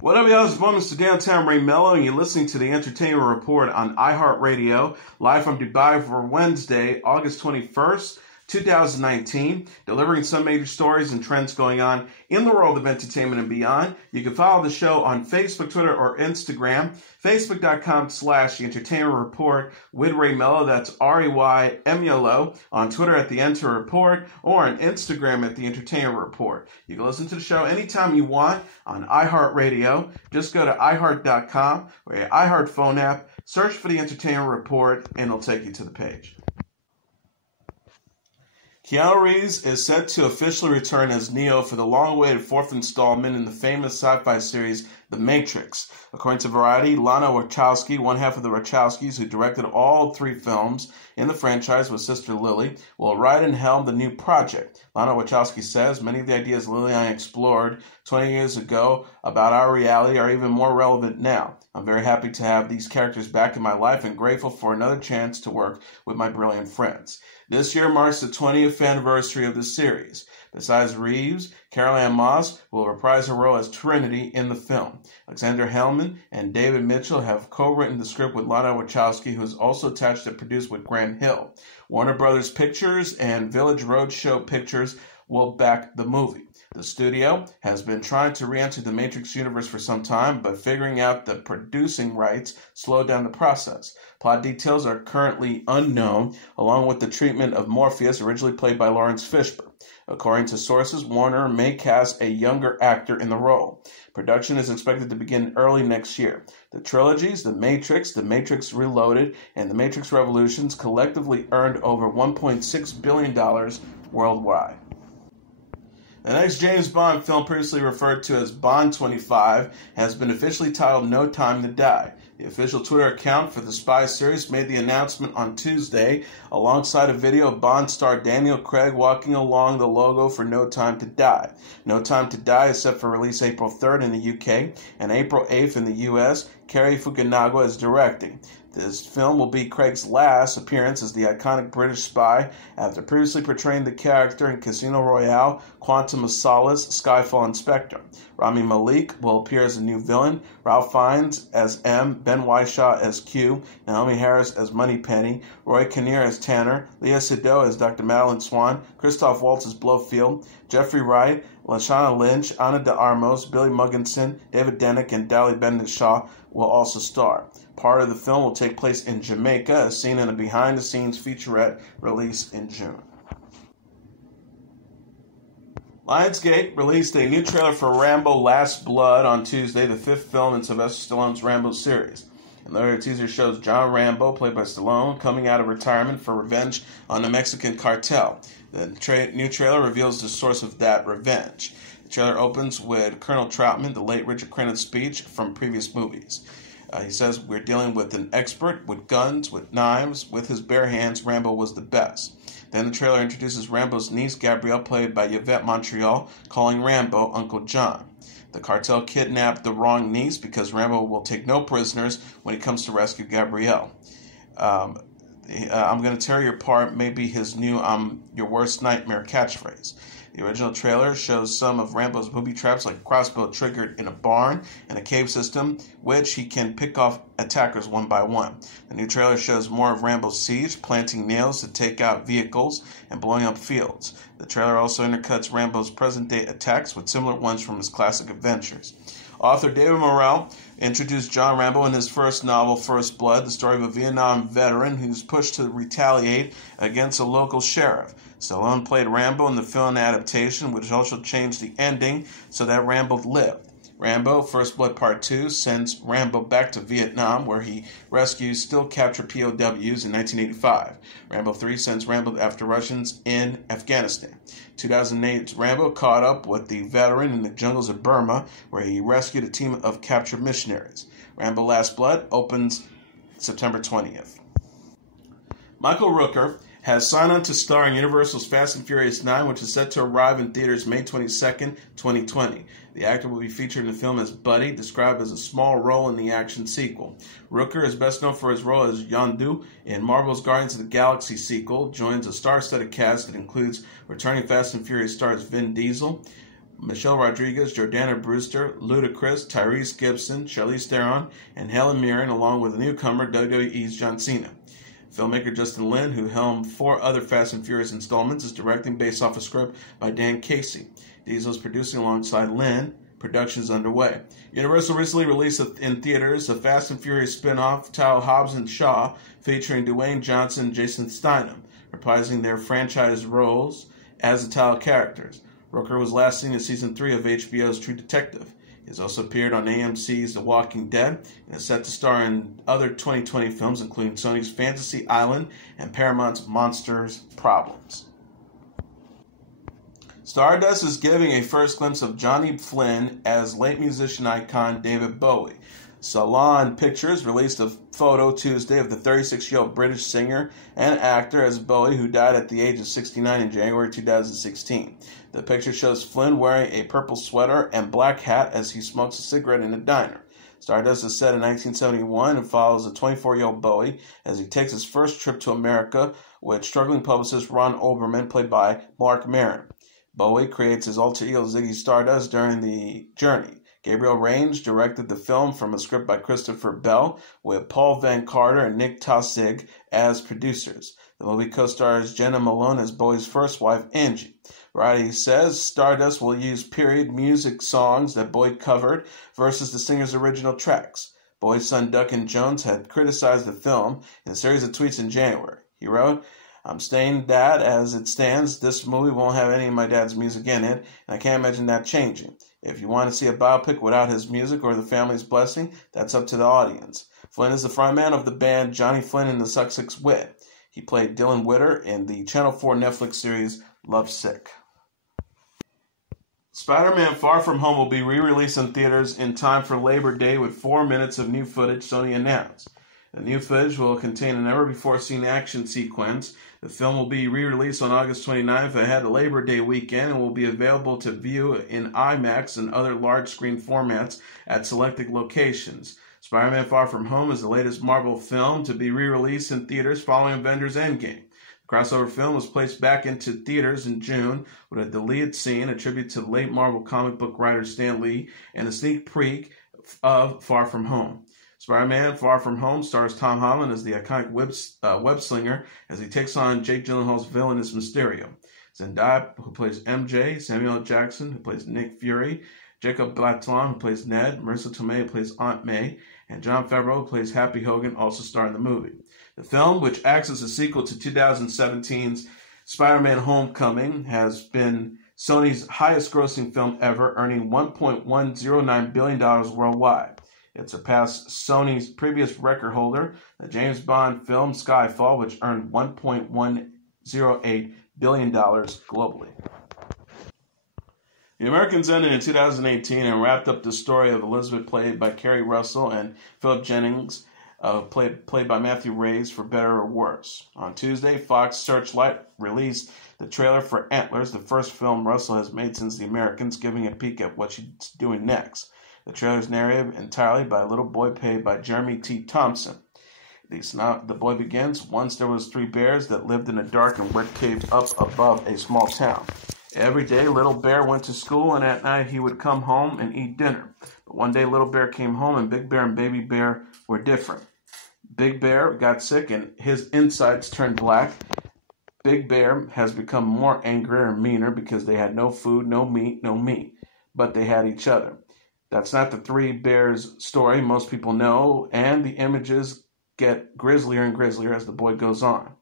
What up, y'all? It's Bonus to Downtown Melo, and you're listening to the Entertainment Report on iHeartRadio, live from Dubai for Wednesday, August 21st, 2019, delivering some major stories and trends going on in the world of entertainment and beyond. You can follow the show on Facebook, Twitter, or Instagram. Facebook.com/The Entertainment Report with Ray Melo. That's REYMELO. On Twitter at The Enter Report, or on Instagram at The Entertainment Report. You can listen to the show anytime you want on iHeartRadio. Just go to iHeart.com or your iHeart phone app, search for The Entertainment Report, and it'll take you to the page. Keanu Reeves is set to officially return as Neo for the long-awaited fourth installment in the famous sci-fi series The Matrix. According to Variety, Lana Wachowski, one half of the Wachowskis who directed all three films in the franchise with sister Lily, will write and helm the new project. Lana Wachowski says, "Many of the ideas Lily and I explored 20 years ago about our reality are even more relevant now. I'm very happy to have these characters back in my life and grateful for another chance to work with my brilliant friends." This year marks the 20th anniversary of the series. Besides Reeves, Carol-Anne Moss will reprise her role as Trinity in the film. Alexander Hellman and David Mitchell have co-written the script with Lana Wachowski, who is also attached to produce with Grant Hill. Warner Brothers Pictures and Village Roadshow Pictures will back the movie. The studio has been trying to re-enter the Matrix universe for some time, but figuring out the producing rights slowed down the process. Plot details are currently unknown, along with the treatment of Morpheus, originally played by Lawrence Fishburne. According to sources, Warner may cast a younger actor in the role. Production is expected to begin early next year. The trilogies, The Matrix Reloaded, and The Matrix Revolutions collectively earned over $1.6 billion worldwide. The next James Bond film, previously referred to as Bond 25, has been officially titled No Time to Die. The official Twitter account for the spy series made the announcement on Tuesday, alongside a video of Bond star Daniel Craig walking along the logo for No Time to Die. No Time to Die is set for release April 3rd in the UK and April 8th in the US. Cary Fukunaga is directing. This film will be Craig's last appearance as the iconic British spy after previously portraying the character in Casino Royale, Quantum of Solace, Skyfall, and Spectre. Rami Malek will appear as a new villain, Ralph Fiennes as M, Ben Whishaw as Q, Naomi Harris as Moneypenny, Roy Kinnear as Tanner, Leah Seydoux as Dr. Madeline Swan, Christoph Waltz as Blofeld, Jeffrey Wright, Lashana Lynch, Ana de Armas, Billy Mugginson, David Denick, and Dali Bendit-Shaw will also star. Part of the film will take place in Jamaica, as seen in a behind-the-scenes featurette release in June. Lionsgate released a new trailer for Rambo Last Blood on Tuesday, the fifth film in Sylvester Stallone's Rambo series. Another teaser shows John Rambo, played by Stallone, coming out of retirement for revenge on the Mexican cartel. The new trailer reveals the source of that revenge. The trailer opens with Colonel Troutman, the late Richard Crenna's speech from previous movies. He says, "We're dealing with an expert with guns, with knives. With his bare hands, Rambo was the best." Then the trailer introduces Rambo's niece, Gabrielle, played by Yvette Montreal, calling Rambo Uncle John. The cartel kidnapped the wrong niece because Rambo will take no prisoners when he comes to rescue Gabrielle. I'm going to tear you apart, maybe his new "I'm your worst nightmare" catchphrase. The original trailer shows some of Rambo's booby traps, like a crossbow triggered in a barn and a cave system, which he can pick off attackers one by one. The new trailer shows more of Rambo's siege, planting nails to take out vehicles and blowing up fields. The trailer also intercuts Rambo's present-day attacks with similar ones from his classic adventures. Author David Morrell introduced John Rambo in his first novel, First Blood, the story of a Vietnam veteran who's pushed to retaliate against a local sheriff. Stallone played Rambo in the film adaptation, which also changed the ending so that Rambo lived. Rambo, First Blood Part 2, sends Rambo back to Vietnam, where he rescues still-captured POWs in 1985. Rambo 3 sends Rambo after Russians in Afghanistan. 2008, Rambo caught up with the veteran in the jungles of Burma, where he rescued a team of captured missionaries. Rambo Last Blood opens September 20th. Michael Rooker has signed on to star in Universal's Fast and Furious 9, which is set to arrive in theaters May 22nd, 2020. The actor will be featured in the film as Buddy, described as a small role in the action sequel. Rooker is best known for his role as Yondu in Marvel's Guardians of the Galaxy sequel, joins a star-studded cast that includes returning Fast and Furious stars Vin Diesel, Michelle Rodriguez, Jordana Brewster, Ludacris, Tyrese Gibson, Charlize Theron, and Helen Mirren, along with a newcomer, WWE's John Cena. Filmmaker Justin Lin, who helmed 4 other Fast and Furious installments, is directing based off a script by Dan Casey. Diesel is producing alongside Lin. Production is underway. Universal recently released in theaters a Fast and Furious spin-off titled Hobbs and Shaw, featuring Dwayne Johnson and Jason Statham, reprising their franchise roles as the title characters. Rooker was last seen in Season 3 of HBO's True Detective. He has also appeared on AMC's The Walking Dead and is set to star in other 2020 films, including Sony's Fantasy Island and Paramount's Monsters Problems. Stardust is giving a first glimpse of Johnny Flynn as late musician icon David Bowie. Salon Pictures released a photo Tuesday of the 36-year-old British singer and actor as Bowie, who died at the age of 69 in January 2016. The picture shows Flynn wearing a purple sweater and black hat as he smokes a cigarette in a diner. Stardust is set in 1971 and follows the 24-year-old Bowie as he takes his first trip to America with struggling publicist Ron Oberman, played by Mark Maron. Bowie creates his alter ego Ziggy Stardust during the journey. Gabriel Range directed the film from a script by Christopher Bell, with Paul Van Carter and Nick Tausig as producers. The movie co-stars Jenna Malone as Bowie's first wife, Angie. Variety says Stardust will use period music songs that Bowie covered versus the singer's original tracks. Bowie's son Duncan Jones had criticized the film in a series of tweets in January. He wrote, "I'm staying dad as it stands. This movie won't have any of my dad's music in it, and I can't imagine that changing. If you want to see a biopic without his music or the family's blessing, that's up to the audience." Flynn is the frontman of the band Johnny Flynn and the Sussex Wit. He played Dylan Witter in the Channel 4 Netflix series Lovesick. Spider-Man Far From Home will be re-released in theaters in time for Labor Day with 4 minutes of new footage, Sony announced. The new footage will contain a never-before-seen action sequence. The film will be re-released on August 29th ahead of Labor Day weekend and will be available to view in IMAX and other large-screen formats at selected locations. Spider-Man Far From Home is the latest Marvel film to be re-released in theaters following Avengers Endgame. The crossover film was placed back into theaters in June with a deleted scene, a tribute to the late Marvel comic book writer Stan Lee, and a sneak peek of Far From Home. Spider-Man Far From Home stars Tom Holland as the iconic web-slinger as he takes on Jake Gyllenhaal's villainous Mysterio. Zendaya, who plays MJ, Samuel L. Jackson, who plays Nick Fury, Jacob Batalon, who plays Ned, Marissa Tomei, who plays Aunt May, and Jon Favreau, who plays Happy Hogan, also star in the movie. The film, which acts as a sequel to 2017's Spider-Man Homecoming, has been Sony's highest-grossing film ever, earning $1.109 billion worldwide. It surpassed Sony's previous record holder, the James Bond film Skyfall, which earned $1.108 billion globally. The Americans ended in 2018 and wrapped up the story of Elizabeth, played by Keri Russell, and Philip Jennings, played by Matthew Rhys, for better or worse. On Tuesday, Fox Searchlight released the trailer for Antlers, the first film Russell has made since The Americans, giving a peek at what she's doing next. The trailer is narrated entirely by a little boy played by Jeremy T. Thompson. The boy begins, "Once there was 3 bears that lived in a dark and wet cave up above a small town. Every day, Little Bear went to school, and at night he would come home and eat dinner. But one day, Little Bear came home, and Big Bear and Baby Bear were different. Big Bear got sick, and his insides turned black. Big Bear has become more angrier and meaner because they had no food, no meat, but they had each other. That's not the 3 bears story most people know, and the images get grislier and grislier as the boy goes on."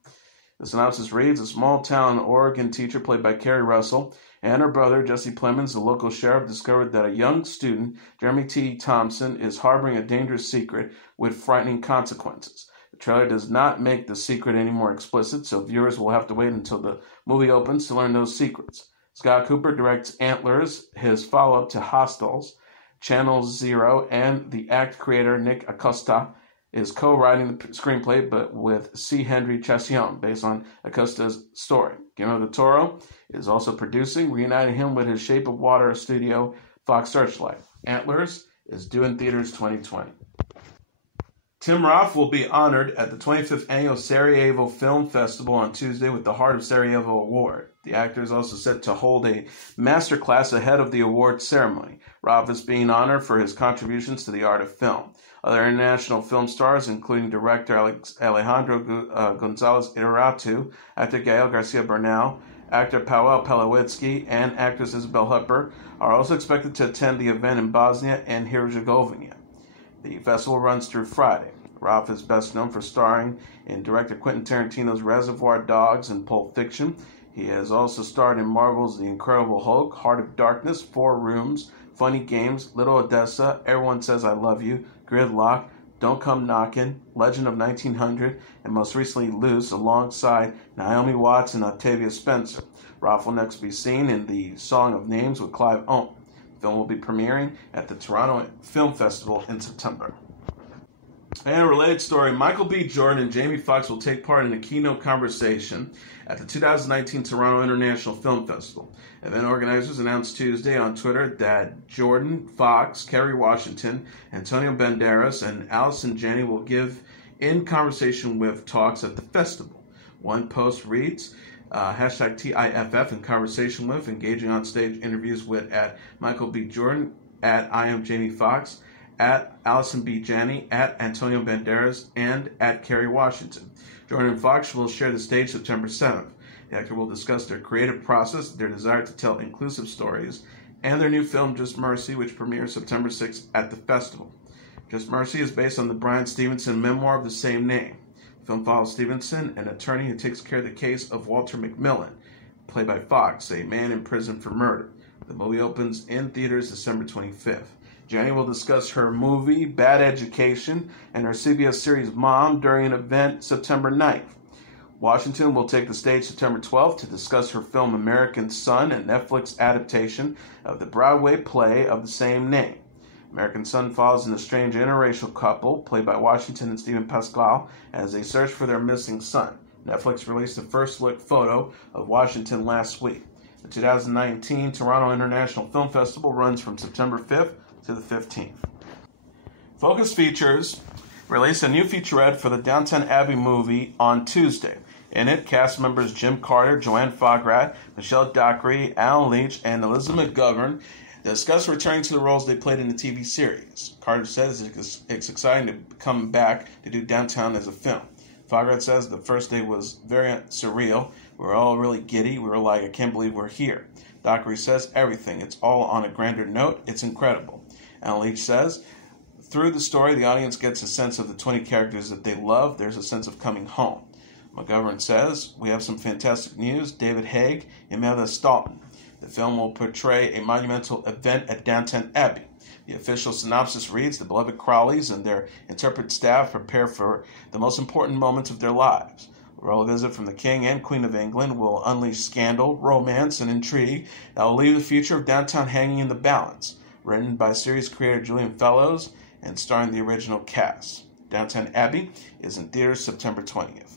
The synopsis reads, a small-town Oregon teacher played by Keri Russell and her brother, Jesse Plemons, the local sheriff, discovered that a young student, Jeremy T. Thompson, is harboring a dangerous secret with frightening consequences. The trailer does not make the secret any more explicit, so viewers will have to wait until the movie opens to learn those secrets. Scott Cooper directs Antlers, his follow-up to Hostiles. Channel Zero and the act creator Nick Acosta is co-writing the screenplay, but with C. Henry Chassion, based on Acosta's story. Guillermo del Toro is also producing, reuniting him with his Shape of Water studio, Fox Searchlight. Antlers is due in theaters 2020. Tim Roth will be honored at the 25th Annual Sarajevo Film Festival on Tuesday with the Heart of Sarajevo Award. The actor is also set to hold a masterclass ahead of the awards ceremony. Roth is being honored for his contributions to the art of film. Other international film stars, including director Alejandro González Iñárritu, actor Gael Garcia Bernal, actor Paweł Pawłowski, and actress Isabel Huppert, are also expected to attend the event in Bosnia and Herzegovina. The festival runs through Friday. Roth is best known for starring in director Quentin Tarantino's Reservoir Dogs and Pulp Fiction. He has also starred in Marvel's The Incredible Hulk, Heart of Darkness, Four Rooms, Funny Games, Little Odessa, Everyone Says I Love You, Gridlock, Don't Come Knockin', Legend of 1900, and most recently Loose, alongside Naomi Watts and Octavia Spencer. Roth will next be seen in The Song of Names with Clive Owen. The film will be premiering at the Toronto Film Festival in September. And a related story, Michael B. Jordan and Jamie Foxx will take part in a keynote conversation at the 2019 Toronto International Film Festival. Event organizers announced Tuesday on Twitter that Jordan, Foxx, Kerry Washington, Antonio Banderas, and Allison Janney will give in conversation with talks at the festival. One post reads, hashtag TIFF in conversation with, engaging on stage interviews with at Michael B. Jordan, at I am Jamie Foxx, at Allison B. Janney, at Antonio Banderas, and at Kerry Washington. Jordan and Foxx will share the stage September 7th. The actor will discuss their creative process, their desire to tell inclusive stories, and their new film, Just Mercy, which premieres September 6th at the festival. Just Mercy is based on the Bryan Stevenson memoir of the same name. The film follows Stevenson, an attorney who takes care of the case of Walter McMillan, played by Foxx, a man in prison for murder. The movie opens in theaters December 25th. Jenny will discuss her movie, Bad Education, and her CBS series Mom during an event September 9th. Washington will take the stage September 12th to discuss her film American Son, a Netflix adaptation of the Broadway play of the same name. American Son follows an estranged interracial couple, played by Washington and Stephen Pasquale, as they search for their missing son. Netflix released the first look photo of Washington last week. The 2019 Toronto International Film Festival runs from September 5th to the 15th. Focus Features released a new featurette for the Downton Abbey movie on Tuesday. In it, cast members Jim Carter, Joanne Fograt, Michelle Dockery, Alan Leach, and Elizabeth McGovern discuss returning to the roles they played in the TV series. Carter says it's exciting to come back to do Downtown as a film. Fograt says the first day was very surreal. We were all really giddy. We were like, I can't believe we're here. Dockery says everything. It's all on a grander note. It's incredible. Alan Leach says, through the story, the audience gets a sense of the 20 characters that they love. There's a sense of coming home. McGovern says, we have some fantastic news. David Haig, Imelda Staunton. The film will portray a monumental event at Downton Abbey. The official synopsis reads, the beloved Crawleys and their interpret staff prepare for the most important moments of their lives. A royal visit from the King and Queen of England will unleash scandal, romance, and intrigue that will leave the future of Downtown hanging in the balance. Written by series creator Julian Fellows and starring the original cast. Downton Abbey is in theaters September 20th.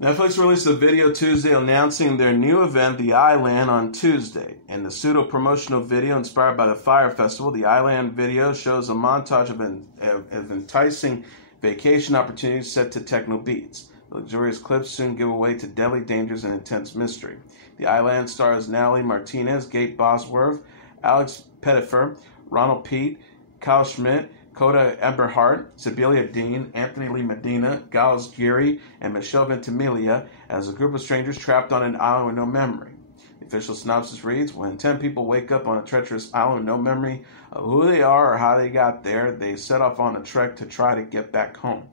Netflix released a video Tuesday announcing their new event, The Island, on Tuesday. In the pseudo-promotional video inspired by the Fire Festival, The Island video shows a montage of enticing vacation opportunities set to techno beats. The luxurious clips soon give way to deadly dangers and intense mystery. The Island stars Natalie Martinez, Kate Bosworth, Alex Pettifer, Ronald Pete, Kyle Schmidt, Coda Eberhardt, Sibylla Dean, Anthony Lee Medina, Giles Geary, and Michelle Ventimiglia as a group of strangers trapped on an island with no memory. The official synopsis reads, when 10 people wake up on a treacherous island with no memory of who they are or how they got there, they set off on a trek to try to get back home.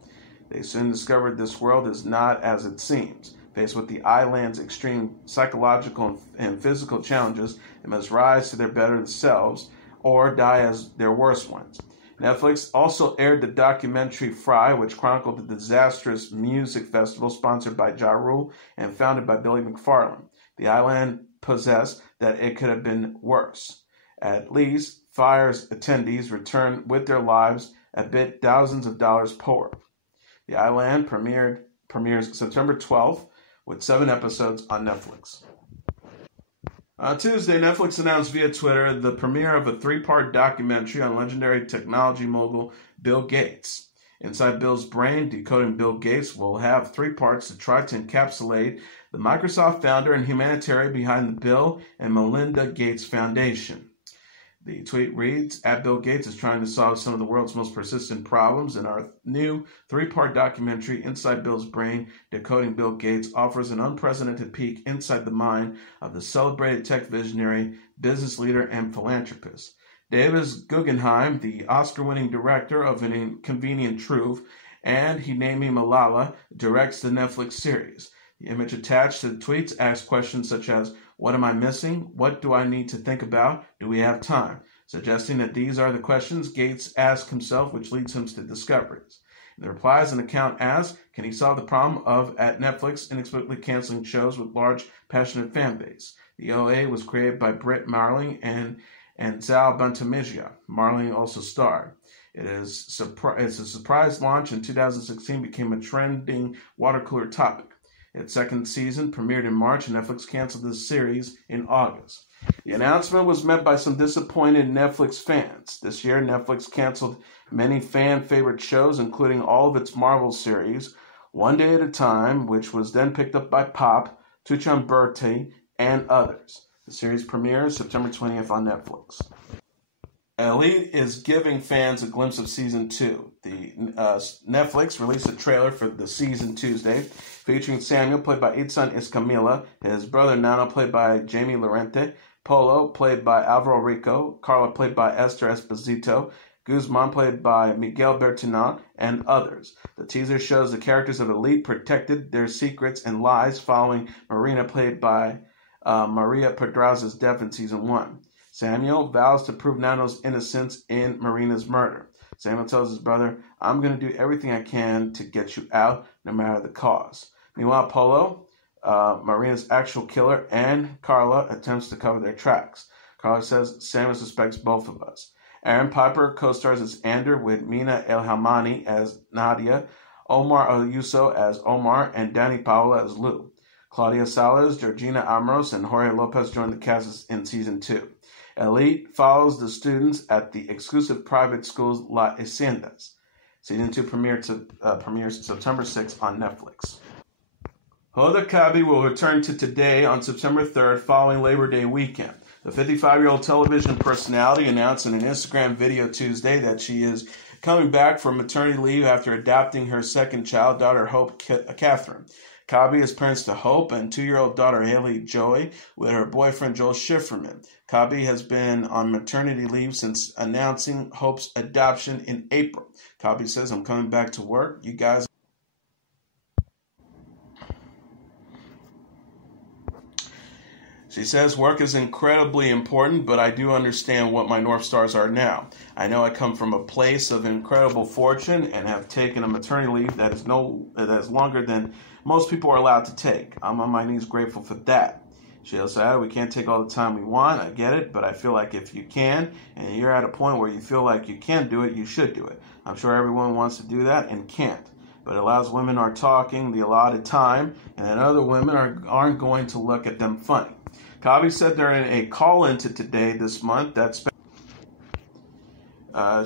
They soon discovered this world is not as it seems. Faced with the island's extreme psychological and physical challenges, they must rise to their better selves or die as their worst ones. Netflix also aired the documentary Fry, which chronicled the disastrous music festival sponsored by Ja Rule and founded by Billy McFarland. The island possessed that it could have been worse. At least, Fire's attendees returned with their lives a bit thousands of dollars poorer. The Island premieres September 12th with 7 episodes on Netflix. On Tuesday, Netflix announced via Twitter the premiere of a 3-part documentary on legendary technology mogul Bill Gates. Inside Bill's brain, Decoding Bill Gates will have 3 parts to try to encapsulate the Microsoft founder and humanitarian behind the Bill and Melinda Gates Foundation. The tweet reads, "At Bill Gates is trying to solve some of the world's most persistent problems, and our new 3-part documentary, Inside Bill's Brain, Decoding Bill Gates, offers an unprecedented peek inside the mind of the celebrated tech visionary, business leader, and philanthropist. David Guggenheim, the Oscar-winning director of Inconvenient Truth, and He Named Me Malala, directs the Netflix series. The image attached to the tweets asks questions such as, what am I missing? What do I need to think about? Do we have time? Suggesting that these are the questions Gates asks himself, which leads him to discoveries. In the replies, an account asks, can he solve the problem of, at Netflix, inexplicably canceling shows with large, passionate fan base? The OA was created by Britt Marling and Zal Bantamijia. Marling also starred. It's a surprise launch in 2016, became a trending water cooler topic. Its second season premiered in March, and Netflix canceled the series in August. The announcement was met by some disappointed Netflix fans. This year, Netflix canceled many fan-favorite shows, including all of its Marvel series, One Day at a Time, which was then picked up by Pop, Tuchan Bertie, and others. The series premieres September 20th on Netflix. Elite is giving fans a glimpse of Season 2. The Netflix released a trailer for the season Tuesday, featuring Samuel, played by Itzan Iscamilla, his brother Nano, played by Jamie Lorente, Polo, played by Alvaro Rico, Carla, played by Esther Esposito, Guzman, played by Miguel Bertinan, and others. The teaser shows the characters of Elite protected their secrets and lies following Marina, played by Maria Pedraza's death in Season 1. Samuel vows to prove Nano's innocence in Marina's murder. Samuel tells his brother, I'm going to do everything I can to get you out, no matter the cost. Meanwhile, Polo, Marina's actual killer, and Carla attempts to cover their tracks. Carla says Samuel suspects both of us. Aaron Piper co-stars as Ander with Mina El-Hamani as Nadia, Omar Ayuso as Omar, and Danny Paola as Lou. Claudia Salas, Georgina Amros, and Jorge Lopez joined the cast in Season 2. Elite follows the students at the exclusive private school La Haciendas. Season 2 premieres September 6th on Netflix. Hoda Kotb will return to Today on September 3rd following Labor Day weekend. The 55-year-old television personality announced in an Instagram video Tuesday that she is coming back from maternity leave after adopting her second child, daughter Hope Catherine. Kotb is parents to Hope and 2-year-old daughter Haley Joy with her boyfriend Joel Schifferman. Kotb has been on maternity leave since announcing Hope's adoption in April. Kotb says, I'm coming back to work. You guys. She says, work is incredibly important, but I do understand what my North Stars are now. I know I come from a place of incredible fortune and have taken a maternity leave that is longer than most people are allowed to take. I'm on my knees grateful for that. She also added, we can't take all the time we want, I get it, but I feel like if you can, and you're at a point where you feel like you can do it, you should do it. I'm sure everyone wants to do that and can't, but it allows women are talking the allotted time, and then other women aren't going to look at them funny. Kotb said during a call-in to Today this month that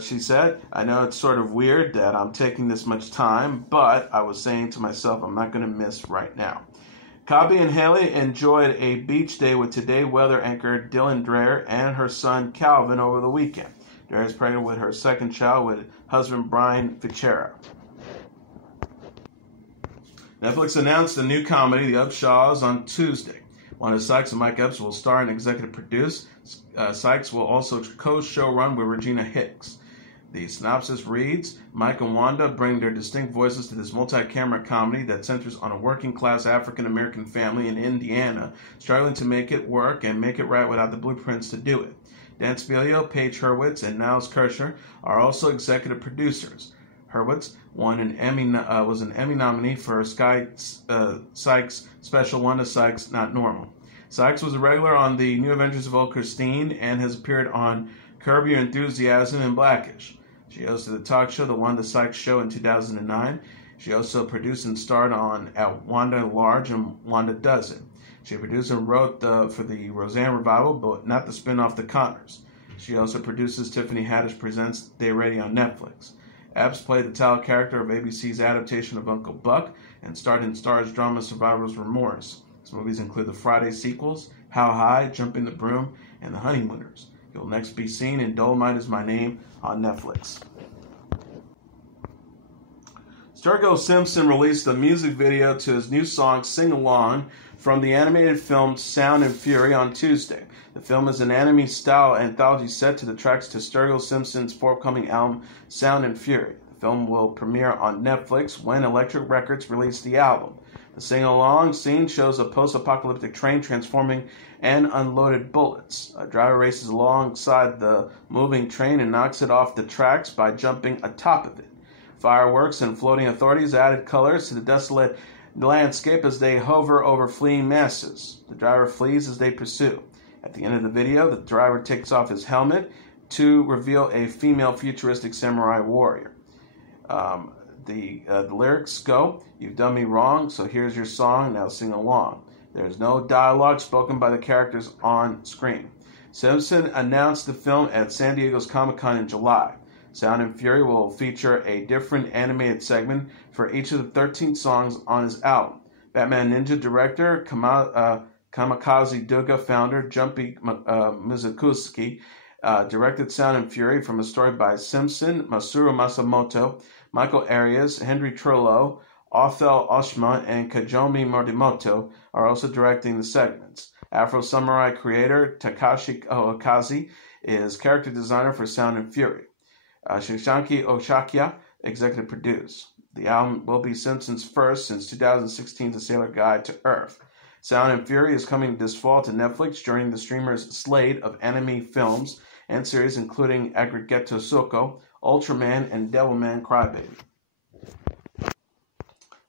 she said, I know it's sort of weird that I'm taking this much time, but I was saying to myself, I'm not going to miss right now. Kotb and Haley enjoyed a beach day with Today weather anchor Dylan Dreher and her son Calvin over the weekend. Dreher is pregnant with her second child with husband Brian Fichera. Netflix announced a new comedy, The Upshaws, on Tuesday. Wanda Sykes and Mike Epps will star and executive produce. Sykes will also co-showrun with Regina Hicks. The synopsis reads, Mike and Wanda bring their distinct voices to this multi-camera comedy that centers on a working-class African-American family in Indiana struggling to make it work and make it right without the blueprints to do it. Dan Spilio, Paige Hurwitz, and Niles Kirscher are also executive producers. Hurwitz was an Emmy nominee for Sykes' special Wanda Sykes Not Normal. Sykes was a regular on The New Adventures of Old Christine and has appeared on Curb Your Enthusiasm and Blackish. She hosted the talk show The Wanda Sykes Show in 2009. She also produced and starred on At Wanda Large and Wanda Does It. She produced and wrote for the Roseanne revival, but not the spin-off The Connors. She also produces Tiffany Haddish Presents They Ready on Netflix. Epps played the title character of ABC's adaptation of Uncle Buck and starred in Star's drama Survivor's Remorse. His movies include the Friday sequels, How High, Jumping the Broom, and The Honeymooners. He will next be seen in Dolomite Is My Name on Netflix. Sturgill Simpson released a music video to his new song Sing Along from the animated film Sound and Fury on Tuesday. The film is an anime-style anthology set to the tracks to Sturgill Simpson's forthcoming album Sound and Fury. The film will premiere on Netflix when Electric Records release the album. The sing-along scene shows a post-apocalyptic train transforming and unloaded bullets. A driver races alongside the moving train and knocks it off the tracks by jumping atop of it. Fireworks and floating authorities added colors to the desolate landscape as they hover over fleeing masses. The driver flees as they pursue. At the end of the video, the driver takes off his helmet to reveal a female futuristic samurai warrior. The lyrics go, "You've done me wrong, so here's your song, now sing along." There is no dialogue spoken by the characters on screen. Simpson announced the film at San Diego's Comic-Con in July. Sound and Fury will feature a different animated segment for each of the 13 songs on his album. Batman Ninja director Kamikaze Duga founder Jumpy Mizukuski directed Sound and Fury from a story by Simpson, Masuru Masamoto, Michael Arias, Henry Trillo, Othel Oshma, and Kajomi Morimoto are also directing the segments. Afro Samurai creator Takashi Okazi is character designer for Sound and Fury. Shinshanki Oshakia executive produced. The album will be Simpson's first since 2016's A Sailor Guide to Earth. Sound and Fury is coming this fall to Netflix during the streamer's slate of anime films and series including Aggregato Soko, Ultraman, and Devilman Crybaby.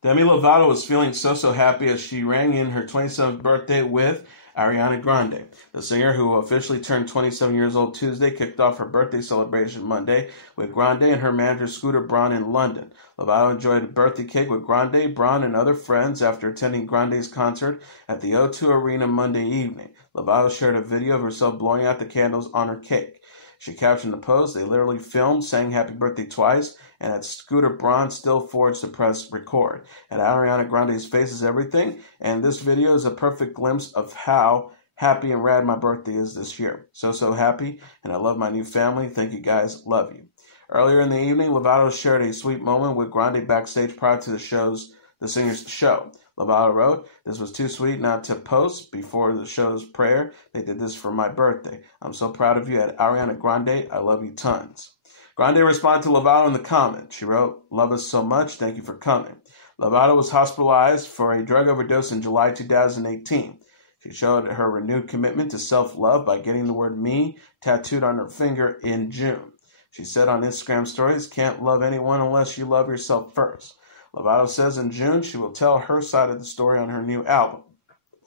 Demi Lovato was feeling so happy as she rang in her 27th birthday with Ariana Grande. The singer, who officially turned 27 years old Tuesday, kicked off her birthday celebration Monday with Grande and her manager Scooter Braun in London. Lovato enjoyed a birthday cake with Grande, Braun, and other friends after attending Grande's concert at the O2 Arena Monday evening. Lovato shared a video of herself blowing out the candles on her cake. She captioned the post, "They literally filmed, sang happy birthday twice, and at Scooter Braun still forged to press record. And Ariana Grande's face is everything, and this video is a perfect glimpse of how happy and rad my birthday is this year. So happy, and I love my new family. Thank you guys, love you." Earlier in the evening, Lovato shared a sweet moment with Grande backstage prior to the singer's show. Lovato wrote, "This was too sweet not to post before the show's prayer. They did this for my birthday. I'm so proud of you at Ariana Grande. I love you tons." Grande responded to Lovato in the comment. She wrote, "Love us so much. Thank you for coming." Lovato was hospitalized for a drug overdose in July 2018. She showed her renewed commitment to self-love by getting the word "me" tattooed on her finger in June. She said on Instagram stories, "Can't love anyone unless you love yourself first." Lovato says in June she will tell her side of the story on her new album.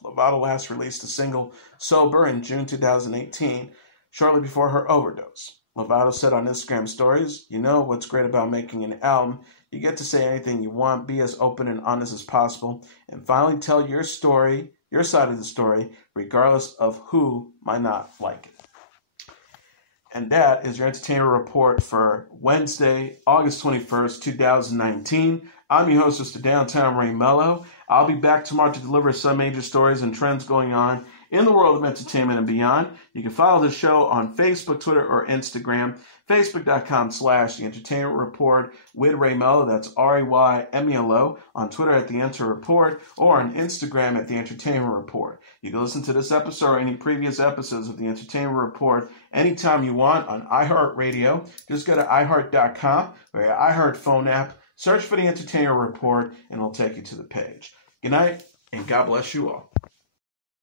Lovato last released the single "Sober" in June 2018, shortly before her overdose. Lovato said on Instagram stories, "You know what's great about making an album? You get to say anything you want, be as open and honest as possible, and finally tell your story, your side of the story, regardless of who might not like it." And that is your entertainment report for Wednesday, August 21st, 2019. I'm your host, Mr. Downtown Melo. I'll be back tomorrow to deliver some major stories and trends going on in the world of entertainment and beyond. You can follow the show on Facebook, Twitter, or Instagram. Facebook.com/The Entertainment Report with Ray Melo. That's RAYMELO. On Twitter at The Enter Report, or on Instagram at The Entertainment Report. You can listen to this episode or any previous episodes of The Entertainment Report anytime you want on iHeartRadio. Just go to iHeart.com or your iHeart phone app. Search for The Entertainment Report, and it'll take you to the page. Good night, and God bless you all.